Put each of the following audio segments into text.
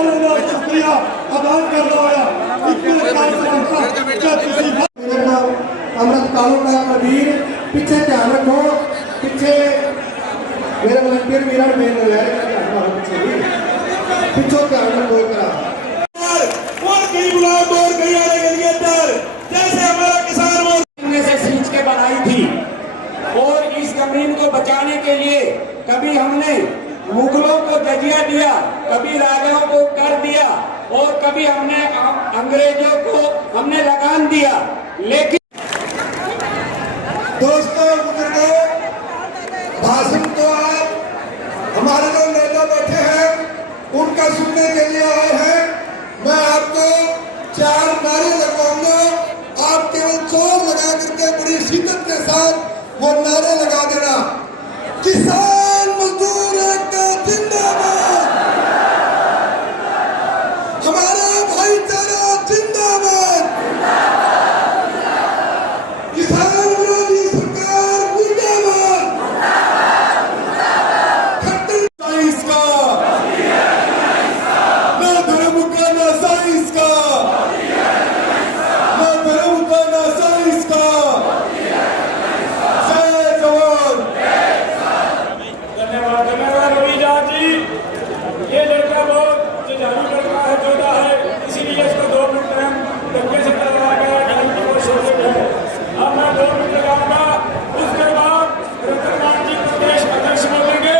सारे का शुक्रिया अदा कर रहा है। अमृत कालों का कबीर पीछे ध्यान रखो, पीछे मेरे वॉलंटियर वीर मेरे पीछे ध्यान रखो। और कई गुलाब और कई आने के लिए जैसे हमारा किसान मोर्चा से खींच के बनाई थी, और इस जमीन को बचाने के लिए कभी हमने मुगलों को जजिया दिया, कभी राजाओं को कर दिया, और कभी हमने अंग्रेजों को हमने लगान दिया। लेकिन दोस्तों बुजुर्गों, भाषण तो आप हमारे जो नेता बैठे हैं उनका सुनने के लिए आए हैं। मैं आपको 4 नारे लगवाऊंगा, आप केवल जोर लगा करके बड़ी शिद्दत के साथ वो नारे लगा देना। किसान मजदूर एकता जिंदाबाद, हमारा भाईचारा जिंदाबाद, किसान विरोधी सरकार जिंदाबाद, खट्टर साइंस का ना धर्म का ना साइंस का, ना धर्म का ना साइंस का। धन्यवाद रविजा जी। ये लड़का बहुत जुझारू लड़का है, जोधा है, इसीलिए इसको 2 मिनट हम धक्के से करवाया गया। की कोशिश है। अब मैं 2 मिनट लगाऊंगा, उसके बाद रतनलाल जी प्रदेश अध्यक्ष बोलेंगे।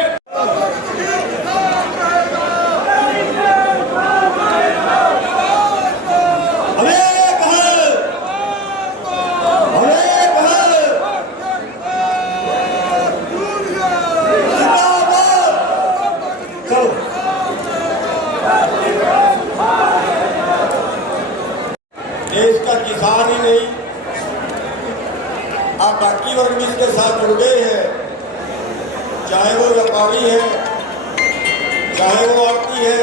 देश का किसान ही नहीं, आप बाकी वर्ग भी इसके साथ जुड़ गए हैं, चाहे वो व्यापारी है, चाहे वो आड़ती है,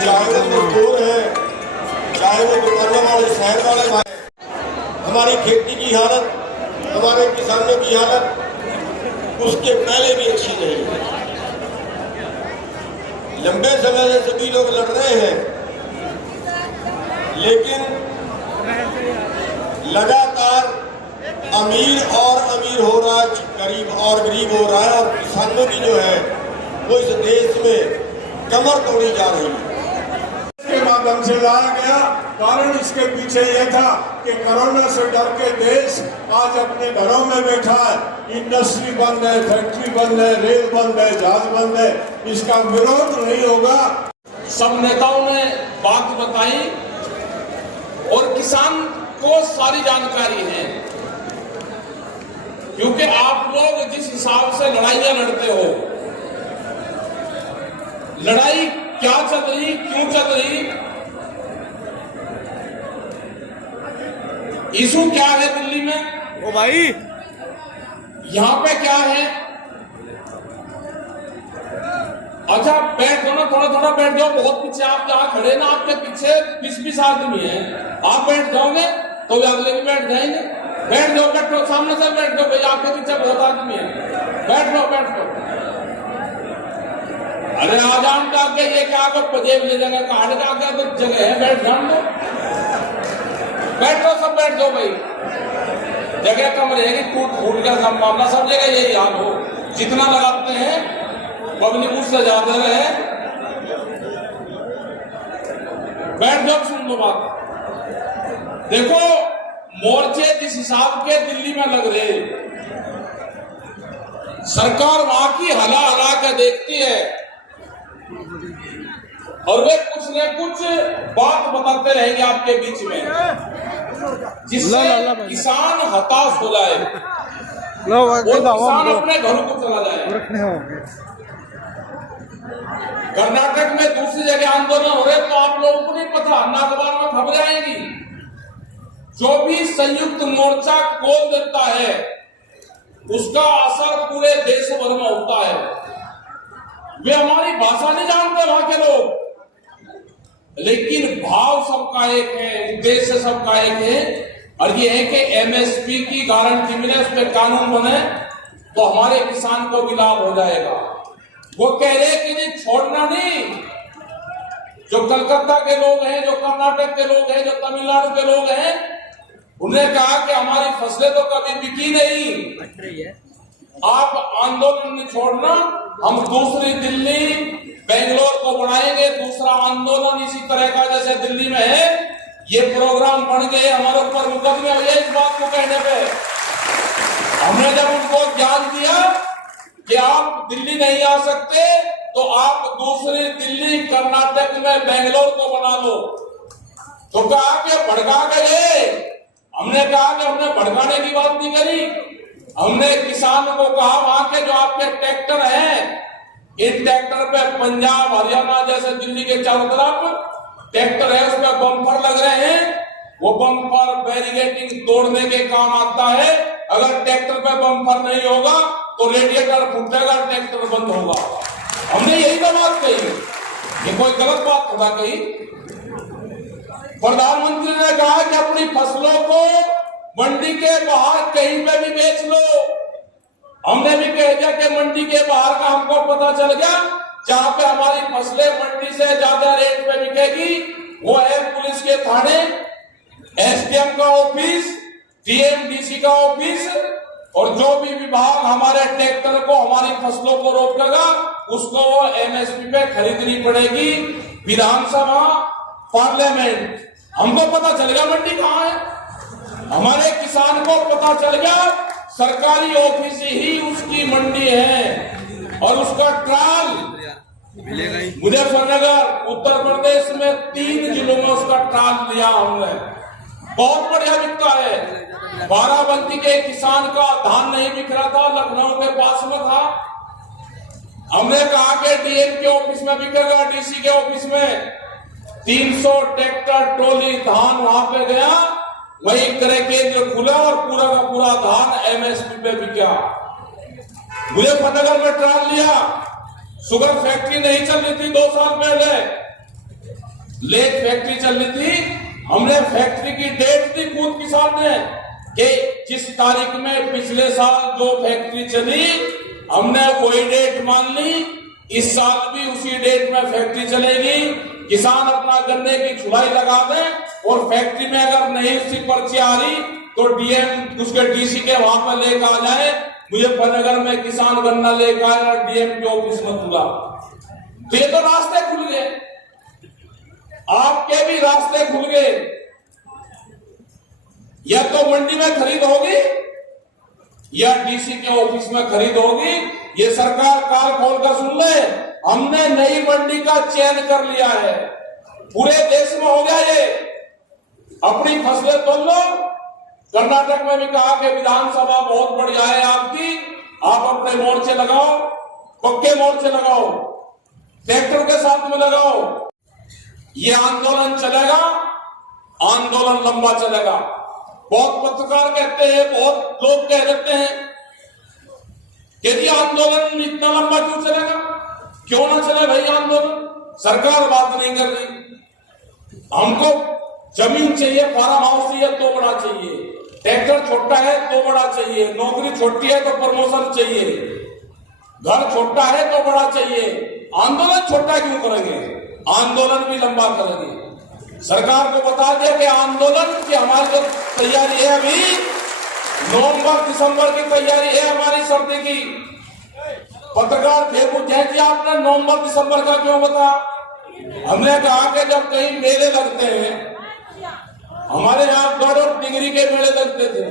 चाहे वो मजदूर है, चाहे वो दुकानों वाले, शहर वाले भाई। हमारी खेती की हालत, हमारे किसानों की हालत उसके पहले भी अच्छी नहीं है। लंबे समय से सभी लोग लड़ रहे हैं, लेकिन लगातार अमीर और अमीर हो रहा है, गरीब और गरीब हो रहा है, और किसानों की जो है वो इस देश में कमर तोड़ी जा रही है। इसके माध्यम से लाया गया, कारण इसके पीछे ये था कि कोरोना से डर के देश आज अपने घरों में बैठा है। इंडस्ट्री बंद है, फैक्ट्री बंद है, रेल बंद है, जहाज बंद है, इसका विरोध नहीं होगा। सब नेताओं ने बात बताई और किसान को सारी जानकारी है, क्योंकि आप लोग जिस हिसाब से लड़ाइयां लड़ते हो, लड़ाई क्या चल रही, क्यों चल रही, इशू क्या है दिल्ली में, ओ भाई यहां पे क्या है। अच्छा बैठ जाओ ना, थोड़ा थोड़ा बैठ जाओ, बहुत पीछे आप जहां खड़े ना, आपके पीछे 20-20 आदमी है, आप बैठ जाओगे तो वे अगले भी बैठ जाएंगे। बैठ जाओ, बैठो, सामने से बैठ जाओ भाई, आपके पीछे बहुत आदमी है, बैठ जाओ बैठ जाओ। अरे आजाम का आगे ये क्या पजेब ये जगह काट का आगे कुछ जगह है, बैठ जाओ, बैठो सब बैठ जाओ भाई। जगह कम रहेगी, टूट फूट का सब मामला, सब जगह यही हाल हो। जितना लगाते हैं पब्लिक उससे ज्यादा रहे। बैठ जाओ, सुन लो बात। देखो मोर्चे जिस हिसाब के दिल्ली में लग रहे, सरकार वहां की हला हला के देखती है और वे कुछ न कुछ बात बताते रहेंगे आपके बीच में, जिससे किसान हताश हो जाए और किसान अपने घरों को चला जाए। कर्नाटक में दूसरी जगह आंदोलन हो रहे, तो आप लोगों को नहीं पता, ना अखबार में खबरें आएंगी। जो भी संयुक्त मोर्चा खोल देता है उसका असर पूरे देश भर में होता है। वे हमारी भाषा नहीं जानते वहां के लोग, लेकिन भाव सबका एक है, उद्देश्य सबका एक है, और ये है कि एमएसपी की गारंटी मिले, उस पर कानून बने तो हमारे किसान को भी लाभ हो जाएगा। वो कह रहे कि नहीं छोड़ना नहीं, जो कलकत्ता के लोग हैं, जो कर्नाटक के लोग हैं, जो तमिलनाडु के लोग हैं, उन्होंने कहा कि हमारी फसलें तो कभी बिकी नहीं, आप आंदोलन नहीं छोड़ना, हम दूसरी दिल्ली बेंगलोर को बनाएंगे, दूसरा आंदोलन इसी तरह का जैसे दिल्ली में है। ये प्रोग्राम बन गए, हमारे ऊपर मुकदमे हुए इस बात को कहने पे। हमने जब उनको ज्ञान दिया कि आप दिल्ली नहीं आ सकते तो आप दूसरी दिल्ली कर्नाटक में बेंगलोर को बना लो, तो कहा कि भड़का गए। हमने कहा कि हमने भड़काने की बात नहीं करी, हमने किसान को कहा वहां के जो आपके ट्रैक्टर हैं, इन ट्रैक्टर पे पंजाब हरियाणा जैसे दिल्ली के चारों तरफ ट्रैक्टर है, उसमें बम्पर लग रहे हैं, वो बम्पर बैरिकेडिंग तोड़ने के काम आता है। अगर ट्रैक्टर पे बम्पर नहीं होगा तो रेडिएटर फूटेगा, ट्रैक्टर बंद होगा। हमने यही तो बात कही, ये कोई गलत बात होगा कही। प्रधानमंत्री ने कहा कि अपनी फसलों को मंडी के बाहर कहीं पे भी बेच लो। हमने भी कह दिया कि मंडी के बाहर का हमको पता चल गया, जहां पे हमारी फसलें मंडी से ज्यादा रेट पे बिकेगी वो है पुलिस के थाने, एसडीएम का ऑफिस, टीएमडीसी का ऑफिस, और जो भी विभाग हमारे ट्रैक्टर को, हमारी फसलों को रोकेगा उसको वो एमएसपी पे खरीदनी पड़ेगी। विधानसभा, पार्लियामेंट, हमको पता चल गया मंडी कहाँ है, हमारे किसान को पता चल गया सरकारी ऑफिस ही उसकी मंडी है। और उसका ट्रायल मुजफ्फरनगर उत्तर प्रदेश में 3 जिलों में उसका ट्रायल लिया हमने, बहुत बढ़िया बिकता है। बाराबंकी के किसान का धान नहीं बिक रहा था, लखनऊ के पास में था, हमने कहा कि डीएम के ऑफिस में बिकेगा, डीसी के ऑफिस में। 300 ट्रैक्टर ट्रॉली धान वहां पे गया, वही क्रैकेज खुला और पूरा का पूरा धान एमएसपी पे बिका। मुजफ्फरनगर में ट्रायल लिया, शुगर फैक्ट्री नहीं चल रही थी 2 साल पहले, लेट फैक्ट्री चल रही थी। हमने फैक्ट्री की डेट दी खुद किसान ने कि जिस तारीख में पिछले साल जो फैक्ट्री चली हमने वही डेट मान ली, इस साल भी उसी डेट में फैक्ट्री चलेगी। किसान अपना गन्ने की छुड़ाई लगा दे और फैक्ट्री में अगर नहीं उसकी पर्ची आ रही तो डीएम उसके डीसी के वहां पर लेकर आ जाए। मुजफ्फरनगर में किसान गन्ना लेकर आए और डीएम के ऑफिस में खुला, तो ये तो रास्ते खुल गए, आपके भी रास्ते खुल गए। या तो मंडी में खरीद होगी या डीसी के ऑफिस में खरीद होगी। ये सरकार काल खोलकर सुन ले, हमने नई मंडी का चयन कर लिया है, पूरे देश में हो गया ये। अपनी फसलें तोल लो। कर्नाटक में भी कहा कि विधानसभा बहुत बढ़िया है आपकी, आप अपने मोर्चे लगाओ, पक्के मोर्चे लगाओ, ट्रैक्टर के साथ में लगाओ। ये आंदोलन चलेगा, आंदोलन लंबा चलेगा। बहुत पत्रकार कहते हैं, बहुत लोग कह देते हैं कि जी आंदोलन इतना लंबा क्यों चलेगा, क्यों ना चले भाई आंदोलन, सरकार बात नहीं कर रही। हमको जमीन चाहिए, फार्म हाउस चाहिए तो बड़ा चाहिए, ट्रैक्टर छोटा है तो बड़ा चाहिए, नौकरी छोटी है तो प्रमोशन चाहिए, घर छोटा है तो बड़ा चाहिए। आंदोलन छोटा क्यों करेंगे, आंदोलन भी लंबा करेंगे। सरकार को बता दिया कि आंदोलन की हमारी जो तैयारी है अभी नवंबर दिसंबर की तैयारी है हमारी सर्दी की। पत्रकार थे पूछे कि आपने नवंबर दिसंबर का क्यों बताया? हमने कहा कि जब कहीं मेले लगते हैं, हमारे यहाँ 2 डिग्री के मेले लगते थे,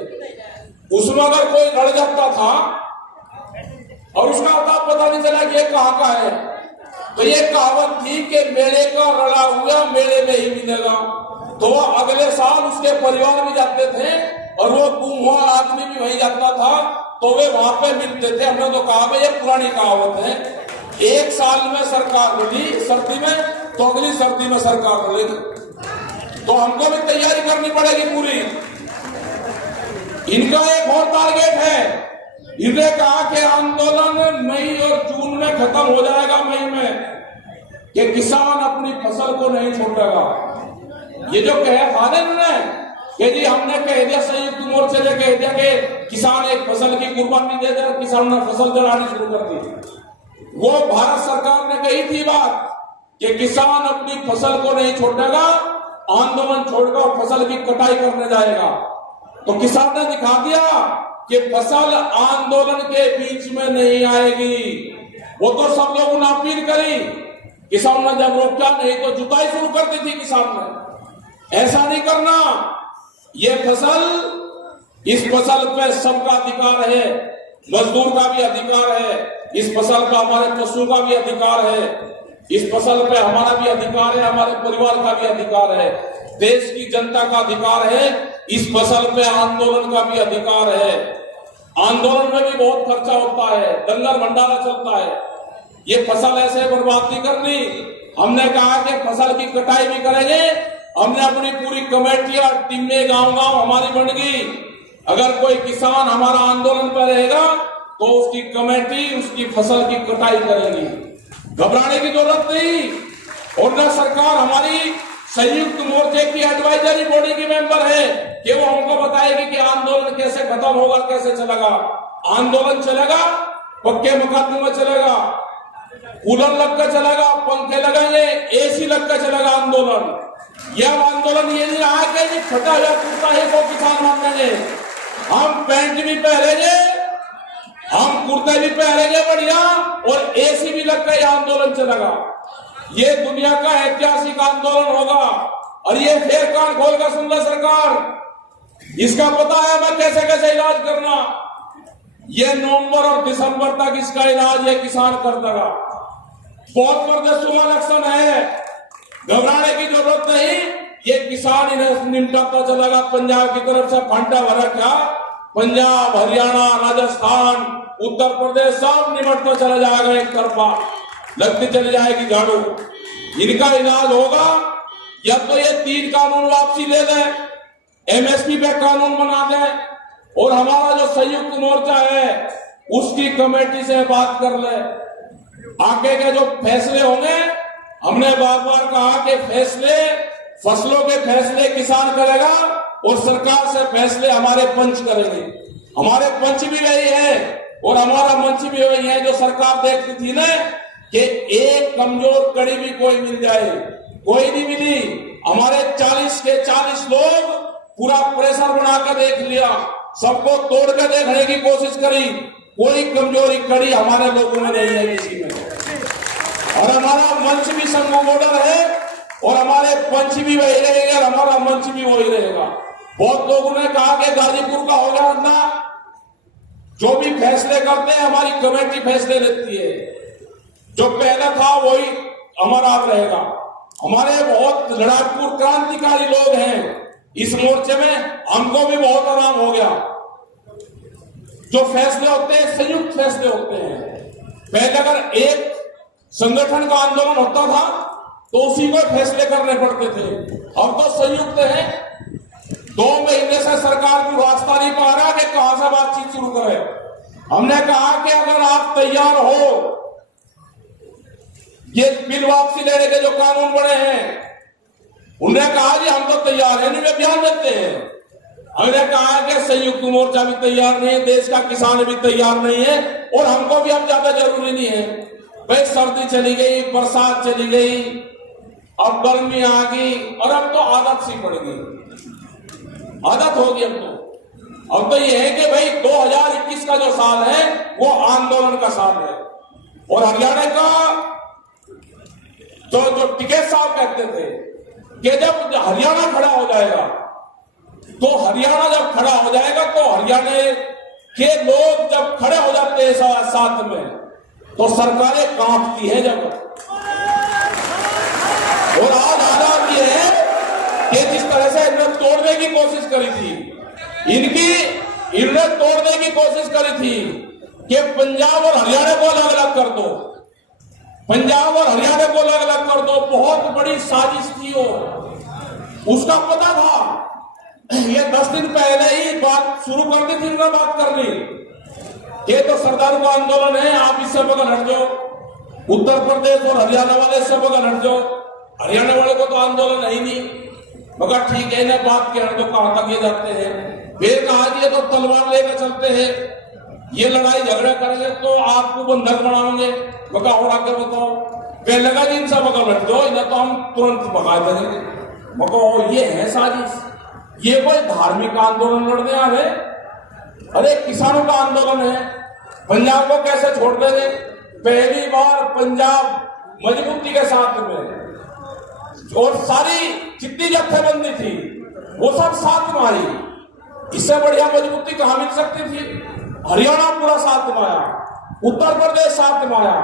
उसमें अगर कोई लड़ जाता था और उसका पता नहीं चला कि ये कहाँ का है, तो ये कहावत थी कि मेले का रला हुआ मेले में ही मिलेगा। तो वह अगले साल उसके परिवार भी जाते थे और वो गुम हुआ आदमी भी वहीं जाता था, तो वे वहां पे मिलते थे। हमने तो कहा भाई ये पुरानी कहावत है, 1 साल में सरकार लड़ी सर्दी में तो अगली सर्दी में सरकार लड़ेगी, तो हमको भी तैयारी करनी पड़ेगी पूरी। इनका एक और टारगेट है, इन्होंने कहा कि आंदोलन मई और जून में खत्म हो जाएगा, मई में, कि किसान अपनी फसल को नहीं छोड़ेगा। ये जो कहे फादे ने कि जी हमने कह दिया, संयुक्त मोर्चे ने कह दिया कि किसान एक फसल की कुर्बानी दे दे, किसान ने फसल जलानी शुरू कर दी। वो भारत सरकार ने कही थी बात कि किसान अपनी फसल को नहीं छोड़ेगा, आंदोलन छोड़कर और फसल की कटाई करने जाएगा। तो किसान ने दिखा दिया कि फसल आंदोलन के बीच में नहीं आएगी। वो तो सब लोगों ने अपील करी, किसान ने जब रोका नहीं तो जुताई शुरू कर दी थी किसान ने। ऐसा नहीं करना, ये फसल, इस फसल पे सबका अधिकार है, मजदूर का भी अधिकार है, इस फसल का हमारे पशु का भी अधिकार है, इस फसल पे हमारा भी अधिकार है, हमारे परिवार का भी अधिकार है, देश की जनता का अधिकार है, इस फसल पे आंदोलन का भी अधिकार है। आंदोलन में भी बहुत खर्चा होता है, दंगल भंडारा चलता है, ये फसल ऐसे बर्बाद नहीं करनी। हमने कहा कि फसल की कटाई भी करेंगे, हमने अपनी पूरी कमेटी और टीमें गांव-गांव हमारी बन गई। अगर कोई किसान हमारा आंदोलन पर रहेगा तो उसकी कमेटी उसकी फसल की कटाई करेगी, घबराने की जरूरत नहीं। और न सरकार हमारी संयुक्त मोर्चे की एडवाइजरी बॉडी की मेंबर है कि वो हमको बताएगी कि आंदोलन कैसे खत्म होगा, कैसे चलेगा। आंदोलन चलेगा, पक्के मकानों में चलेगा, कूलर लगकर चलेगा, पंखे लगेंगे, एसी लगकर चलेगा आंदोलन। यह आंदोलन ये नहीं रहा कि फटा हुआ कुर्ता ही को किसान मानेंगे, हम पैंट भी पहनेंगे, हम कुर्ते भी पहनेंगे बढ़िया, और एसी भी लगकर यह आंदोलन चलेगा। ये दुनिया का ऐतिहासिक आंदोलन होगा। और ये फिर कान खोलकर सुन ले सरकार, इसका पता है मैं कैसे कैसे इलाज करना। ये नवंबर और दिसंबर तक इसका इलाज ये किसान कर देगा। बहुत बड़े सुबह इलेक्शन है, घबराने की जरूरत नहीं, ये किसान इन्हें निपटाता चलेगा। पंजाब की तरफ से फंटा भरा क्या, पंजाब, हरियाणा, राजस्थान, उत्तर प्रदेश सब निपटता चला जाएगा, एक तरफा लगती चली जाएगी झाड़ू। इनका इलाज होगा या तो ये 3 कानून वापसी ले लें, एमएसपी पे कानून बना दें, और हमारा जो संयुक्त मोर्चा है उसकी कमेटी से बात कर ले। आगे के जो फैसले होंगे, हमने बार बार कहा कि फैसले, फसलों के फैसले किसान करेगा और सरकार से फैसले हमारे पंच करेंगे। हमारे पंच भी वही है और हमारा मंच भी वही है। जो सरकार देखती थी ना कि एक कमजोर कड़ी भी कोई मिल जाए, कोई नहीं मिली। हमारे 40 के 40 लोग पूरा प्रेशर बनाकर देख लिया, सबको तोड़ कर देखने की कोशिश करी, कोई कमजोरी कड़ी हमारे लोगों में नहीं है किसी में। और हमारा मंच भी संघ बॉर्डर है और हमारे पंच भी वही रहेगा और हमारा मंच भी वही रहेगा। बहुत लोगों ने कहा कि गाजीपुर का हो गया ना, जो भी फैसले करते हैं हमारी कमेटी फैसले लेती है, जो पहला था वही हमारा रहेगा। हमारे बहुत लड़ाकू क्रांतिकारी लोग हैं इस मोर्चे में, हमको भी बहुत आराम हो गया। जो फैसले होते हैं संयुक्त फैसले होते हैं। पहले अगर एक संगठन का आंदोलन होता था तो उसी को फैसले करने पड़ते थे, अब तो संयुक्त है। 2 महीने से सरकार को रास्ता नहीं पा रहा कि कहां से बातचीत शुरू करे। हमने कहा कि अगर आप तैयार हो, ये बिल वापसी लेने के जो कानून बने हैं, उन्होंने कहा जी हम तो तैयार है, नहीं बयान देते हैं। हमने कहा कि संयुक्त मोर्चा भी तैयार नहीं है, देश का किसान भी तैयार नहीं है, और हमको भी अब ज्यादा जरूरी नहीं है। भाई सर्दी चली गई, बरसात चली गई, अब गर्मी आ गई, और अब तो आदत सी पड़ गई, आदत होगी अब तो ये है कि भाई 2021 का जो साल है वो आंदोलन का साल है। और हरियाणा का जो टिकैत साहब कहते थे कि जब हरियाणा खड़ा हो जाएगा, तो हरियाणा जब खड़ा हो जाएगा तो हरियाणा के लोग जब खड़े हो जाते हैं साथ में, तो सरकारें कांपती है जब। और आज हालात ये है कि जिस तरह से इन्होंने तोड़ने की कोशिश करी थी, इन्होंने तोड़ने की कोशिश करी थी कि पंजाब और हरियाणा को अलग अलग कर दो, पंजाब और हरियाणा को अलग अलग कर दो। बहुत बड़ी साजिश थी वो, उसका पता था। ये 10 दिन पहले ही बात शुरू कर दी थी इन्होंने बात करनी, ये तो सरदारों का आंदोलन है, आप इससे बगल हट जाओ, उत्तर प्रदेश और हरियाणा वाले इससे बगल हट जाओ, हरियाणा वाले को तो आंदोलन है ही नहीं। मगर ठीक है ना, बात के हट दो, कहां तक ये जाते हैं। फिर कहा कि ये तो तलवार लेकर चलते हैं, ये लड़ाई झगड़ा करेंगे तो आपको बंधक बनाओगे। मगर और आगे बताओ, कहने लगा जी इनसे बगल बैठ जाओ, इन्हें तो हम तुरंत भगा देंगे। मगर ये है साजिश, ये कोई धार्मिक आंदोलन लड़ने आ रहे? अरे किसानों का आंदोलन है, पंजाब को कैसे छोड़ देंगे? पहली बार पंजाब मजबूती के साथ में, और सारी जितनी जत्थेबंदी थी वो सब साथ में आई। इससे बढ़िया मजबूती कहां मिल सकती थी? हरियाणा पूरा साथ में आया, उत्तर प्रदेश साथ में आया,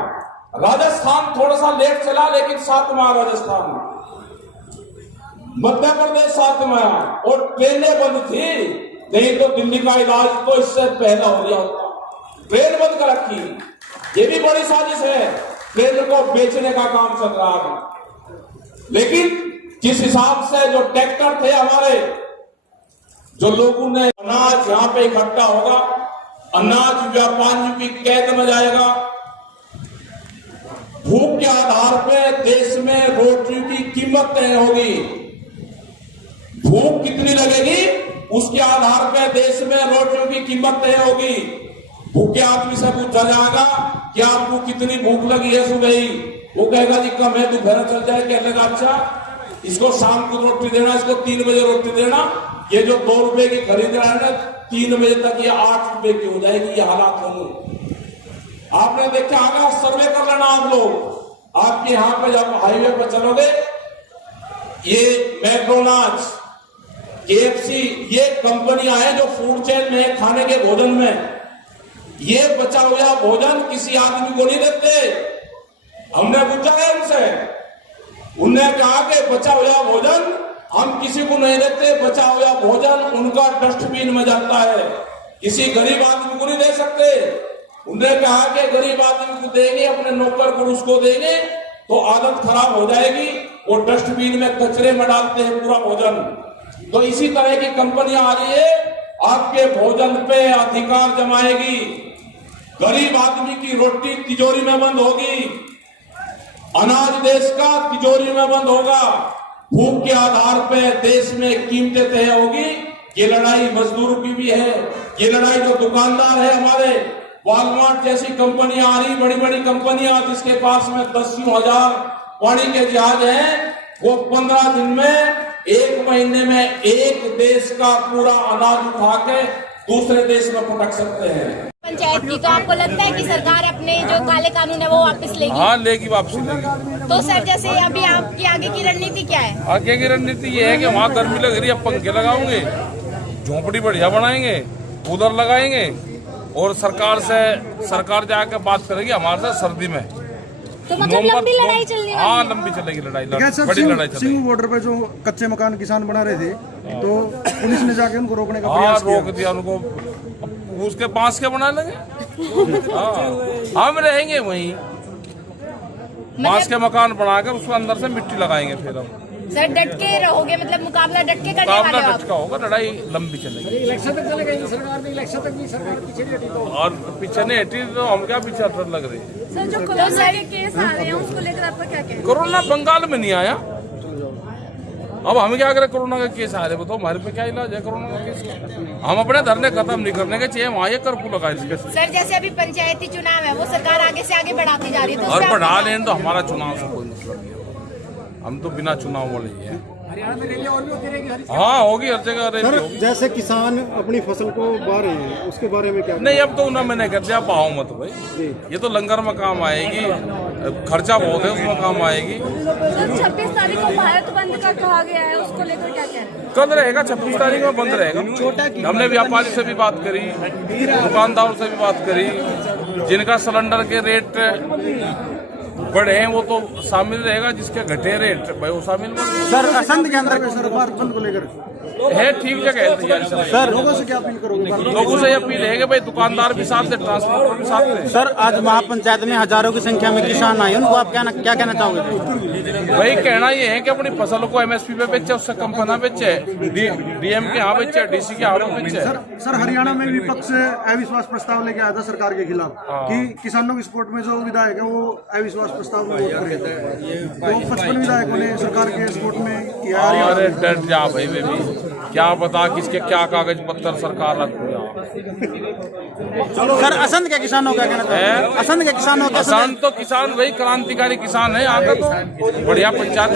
राजस्थान थोड़ा सा लेट चला लेकिन साथ में आया राजस्थान, मध्य प्रदेश साथ में आया, और ट्रेनें बंद थी, नहीं तो दिल्ली का इलाज तो इससे पहले हो गया होता। ट्रेन बंद कर रखी, ये भी बड़ी साजिश है, ट्रेन को बेचने का काम चल रहा है। लेकिन जिस हिसाब से जो ट्रैक्टर थे हमारे, जो लोगों ने अनाज यहां पे इकट्ठा होगा, अनाज व्यापारियों की कैद में जाएगा, भूख के आधार पे देश में रोटियों की कीमत तय होगी। भूख कितनी लगेगी उसके आधार पे देश में रोटियों की कीमत तय होगी। भूखे आदमी से पूछा जाएगा कि आपको कितनी भूख लगी है सुबह ही, वो कहेगा जी कम है, दोपहर चल जाए। कहने लगा अच्छा इसको शाम को रोटी देना, इसको 3 बजे रोटी देना, ये जो 2 रुपए की खरीद रहा है ना 3 बजे तक ये 8 रुपए की हो जाएगी। ये हालात होंगे। आपने देखा होगा, सर्वे कर लेना आप लोग, आपके यहां पे जब हाईवे पर चलोगे, ये मैकडोनाल्ड्स, KFC, ये कंपनियां हैं जो फूड चेन में खाने के भोजन में, ये बचा हुआ भोजन किसी आदमी को नहीं देते। हमने पूछा है उनसे, उन्होंने कहा कि बचा हुआ भोजन हम किसी को नहीं देते, बचा हुआ भोजन उनका डस्टबिन में जाता है, किसी गरीब आदमी को नहीं दे सकते। उन्होंने कहा कि गरीब आदमी को देंगे, अपने नौकर पुरुष को देंगे तो आदत खराब हो जाएगी, वो डस्टबिन में कचरे में डालते हैं पूरा भोजन। तो इसी तरह की कंपनियां आ रही है, आपके भोजन पे अधिकार जमाएगी, गरीब आदमी की रोटी तिजोरी में बंद होगी, अनाज देश का तिजोरी में बंद होगा, भूख के आधार पे देश में कीमतें तय होगी। ये लड़ाई मजदूरों की भी है, ये लड़ाई जो दुकानदार है हमारे, वॉलमार्ट जैसी कंपनियां आ रही, बड़ी बड़ी कंपनियां जिसके पास में 10,000 पानी के जहाज हैं, वो 15 दिन में, 1 महीने में एक देश का पूरा अनाज उठा के दूसरे देश में पटक सकते हैं। पंचायत की, तो आपको लगता है कि सरकार अपने जो काले कानून है वो वापस लेगी? हाँ लेगी, वापसी लेगी। तो सर जैसे अभी आपकी आगे की रणनीति क्या है? आगे की रणनीति ये है कि वहाँ गर्मी लग रही है, पंखे लगाओगे, झोंपड़ी बढ़िया बनाएंगे, कूलर लगाएंगे, और सरकार जाकर बात करेगी हमारे साथ सर्दी में। तो मतलब लंबी लड़ाई चलनी है? हाँ लंबी चलेगी लड़ाई, बड़ी लड़ाई चलेगी। सिंघू बॉर्डर पे जो कच्चे मकान किसान बना रहे थे, तो पुलिस ने जाके उनको रोकने का प्रयास किया। रोक दिया उनको, उसके बांस के बना लगे। हम रहेंगे वहीं, बांस के मकान बनाकर उसके अंदर से मिट्टी लगाएंगे। फिर हम सर डट के रहोगे, मतलब मुकाबला डट के करने वाले हो? डट का होगा, लड़ाई लंबी चलेगी। इलेक्शन तक चलेगा सरकार, इलेक्शन तक भी सरकार पीछे नहीं हटी, तो और पीछे नहीं हटी तो हम क्या पीछे लग रही है। सर जो कोरोना के केस आ रहे हैं उसको लेकर आपका क्या कहना है? कोरोना बंगाल में नहीं आया, अब हम क्या करें? कोरोना का केस आ रहे बताओ, हमारे पे क्या इलाज है कोरोना का केस का? हम अपने धरने खत्म नहीं करने के चाहिए, वहाँ ये कर्फ्यू लगा इसके। सर जैसे अभी पंचायती चुनाव है, वो सरकार आगे से आगे बढ़ाती जा रही है, तो और बढ़ा लें तो हमारा चुनाव से कोई मतलब नहीं होगा, हम तो बिना चुनाव वाले ही हैं। हरियाणा में रैली और भी होती रहेगी? हाँ होगी, हर जगह रैली होगी। जैसे किसान अपनी फसल को बा रहे हैं, उसके बारे में क्या? नहीं अब तो उन्हें मैंने कर दिया, बहाओ मत भाई, ये तो लंगर में काम आएगी, खर्चा बहुत है उसमें काम आएगी। 26 तारीख को भारत बंद का कहा गया है, उसको लेकर क्या कह रहे हैं? कल रहेगा, 26 तारीख में बंद रहेगा। हमने व्यापारी से भी बात करी, दुकानदारों से भी बात करी, जिनका सिलेंडर के रेट बढ़े हैं वो तो शामिल रहेगा, जिसके घटे रेट भाई वो शामिल नहीं। सर असंध के अंदर सरकार बंद को लेकर है ठीक जगह है तैयारी सर, लोगों से क्या अपील करोगे? लोगों से अपील है कि भाई दुकानदार भी साथ दे, ट्रांसपोर्टर भी साथ दे। सर आज महापंचायत में हजारों की संख्या में किसान आए, उनको आप क्या कहना चाहोगे? भाई कहना ये है कि अपनी फसल को MSP पे बेचे, उससे कम ना बेचे, DM के यहाँ बेचे, DC के यहाँ बेचे। सर हरियाणा में विपक्ष अविश्वास प्रस्ताव लेके आया था सरकार के खिलाफ कि किसानों की सपोर्ट में जो विधायक है वो अविश्वास प्रस्ताव में वोट करेगा, तो 55 विधायकों ने सरकार के सपोर्ट में किया। अरे डर जा भाई बेबी, क्या पता किसके क्या कागज पत्तर सरकार रख दिया। सर असंध के किसानों का कहना है, असंध के किसानों का किसान तो किसान वही क्रांतिकारी किसान है, आगे तो बढ़िया पंचायत।